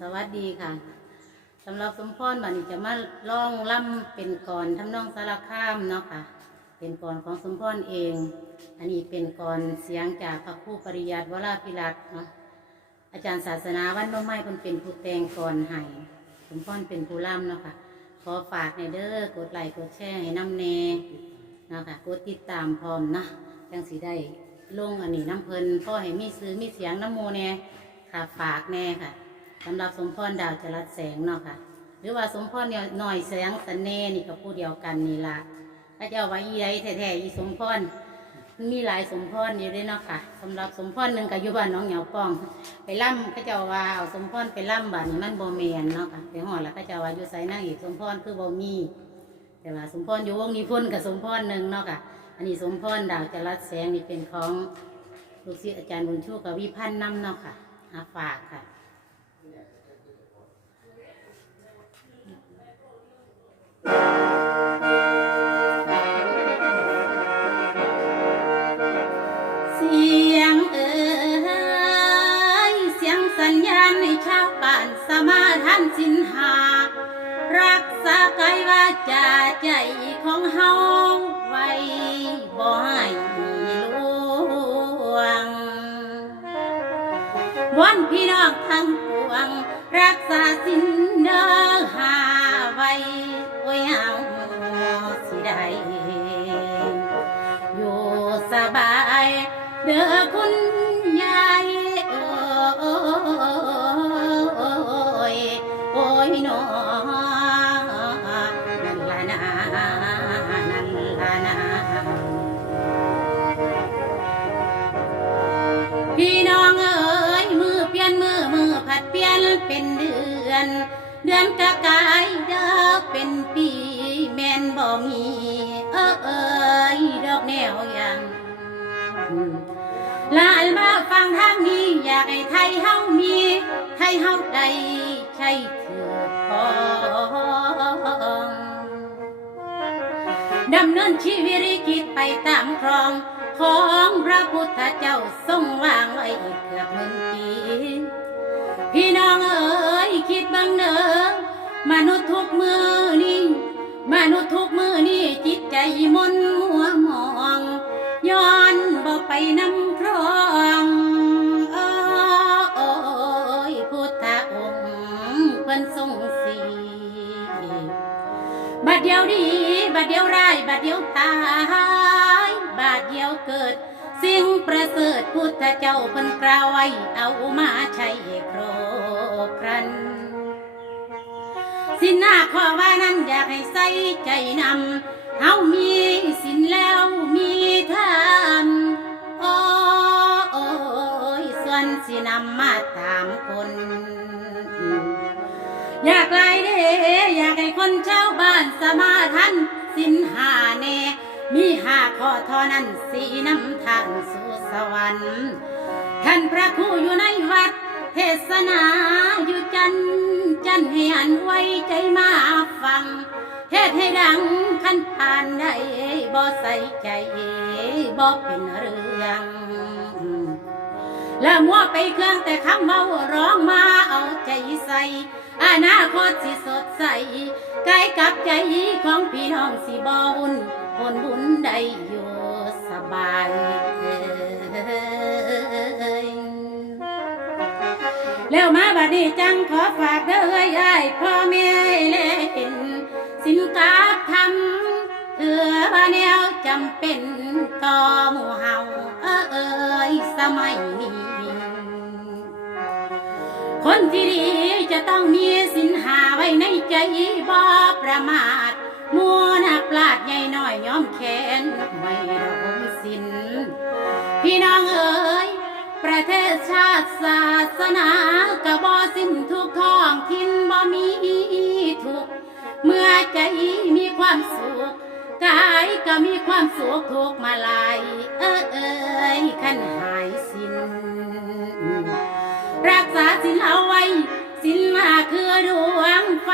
สวัสดีค่ะสำหรับสมพรบัดนี้จะมาลองล่ำเป็นกรทำนองสารคามเนาะค่ะ เป็นกรของสมพรเอง อันนี้เป็นกรเสียงจากพระครูปริยัติวราพิรัตเนาะอาจารย์ศาสนาวันน้องไม้คนเป็นผู้แต่งกรให้สมพรเป็นผู้ล่ำเนาะค่ะ ขอฝากในเด้อกดไลค์กดแชร์ให้น้ำแน่เนาะค่ะกดติดตามพร้อมนะจังสีได้ลงอันนี้น้ำเพลินพ่อให้มีซื้อมีเสียงน้ำโมแน่ค่ะฝากแน่ค่ะ สำหรับสมพรดาวจรัสแสงเนาะค่ะ หรือว่าสมพรเนี่ยหน่อยแสงสนเน่นี่ก็ผู้เดียวกันนี่ละถ้าจะเอาไว้อีไรแท้ๆอีสมพรมันมีหลายสมพรอยู่ด้วยเนาะค่ะสำหรับสมพรหนึ่งก็อยู่บ้านน้องเหยวป้อง ไปล่ำก็จะว่าเอาสมพรไปล่ำบ้านนี้มันโบ่แมนเนาะค่ะไปห่อแล้วก็จะว่าอยู่ไสนั่งอีกสมพรคือโบมี แต่ว่าสมพรอยู่วงนี้พ้นกับสมพรหนึ่งเนาะค่ะ อันนี้สมพรดาวจรัสแสงนี่เป็นของลูกศิษย์อาจารย์บุญชูกับวิพันธ์น้ำเนาะค่ะหาฝากค่ะ เสียงเอ๋ยเสียงสัญญาณให้ชาวบ้านสมาทานสินหา รักษากายวาจาใจของเฮาไว้บ่ให้ลวงวอนพี่น้องทั้ง รักษาสินเด้อหาไว้โอ้ยเอาสิได้อยู่สบายเด้อคุณยายโอ้ยโอ้ยน้อ อนเดือนกะกายเด้อเป็นปีแม่นบ่มีเออเอ้ยดอกแนวอย่างลาลมาฟังทางนี้ อยากให้ไทยเฮามีไทยเฮาได้ใช่เถือพองดำเนินชีวิตกิจไปตามครอง ของพระพุทธเจ้าทรงวางไว้เกือบหมื่นปี พี่น้องเอ๋ยคิดบังเนอมนุษย์ทุกมือนี้มนุษย์ทุกมือนี้จิตใจมนมัวหมองย้อนบ่ไปน้ำครองเอ้ยพุทธองค์เพิ่นทรงสีบัดเดียวดี บัดเดียวร้ายบัดเดียวตายบัดเดียวเกิด สิ่งประเสริฐพุทธเจ้าเพิ่นกล่าวไว้เอามาใช้ครบครัน สินหน้าขอว่านั้นอยากให้ใส่ใจนำเฮามีสินแล้วมีธรรมโอ้โอ้ยส่วนสินำมาตามคน อยากไล่เด้อยากให้คนชาวบ้านสมาทันสินหาแน่ มีหาข้อเท่านั้นสีน้ำทางสู่สวรรค์ท่านพระครูอยู่ในวัด เทศนาอยู่จันจันให้อันไว้ใจมาฟัง เทศให้ดังขันผ่านได้บ่ใส่ใจบ่เป็นเรื่อง แล้วมัวไปเครื่องแต่คำเมาร้อง ใส อนาคตสิสดใสกล้กับใจของพี่น้องสิบอุ่นผลบุญได้อยู่สบายแล้วมาบัดนี้จังขอฝากเด้อเอ้ยอ้ายพ่อแม่เล่นสินค้าทำเพื่อแนวจำเป็นต่อหมู่เฮาเอ้ยสมัยนี้คนที่ดี จะต้องมีสินหาไว้ในใจบ่ประมาทมัวนักปราดใหญ่น้อยยอมแขนไม่ระวงสิน พี่น้องเอ๋ยประเทศชาติศาสนากะบ่สิ้นทุกท้องทินบ่มีทุกเมื่อใจมีความสุขกายก็มีความสุขทุกข์มาลายเอ้ยเอ้ยขันหายสินรักษาสินเอาไว้ สินมาคือดวงไฟ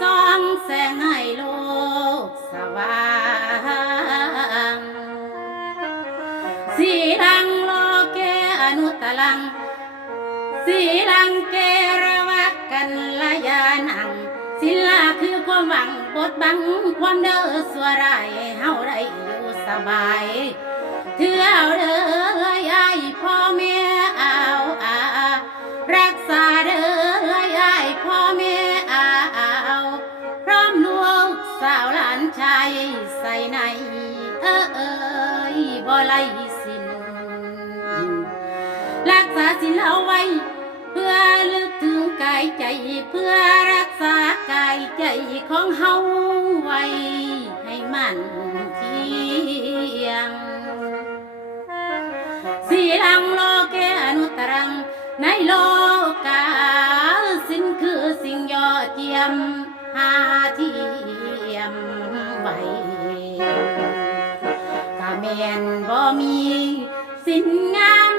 สองแสงให้โลกสว่างสีรังโลกเกอนุตลัง สีรังเกระวักกันละยานัง ศิลาคือความหวังบทบังความเด้อสวรายเฮาได้อยู่สบาย ใส่ในเออเอยบ่ไล่สินรักษาสินเอาไว้ เพื่อลึกถึงกายใจ เพื่อรักษากายใจของเฮาไว้ ให้มันเที่ยงสีลังโลเกอนุตรัง ในโลกา สิ้นคือสิ่งยอดเยี่ยมหา บ่มี สินงาม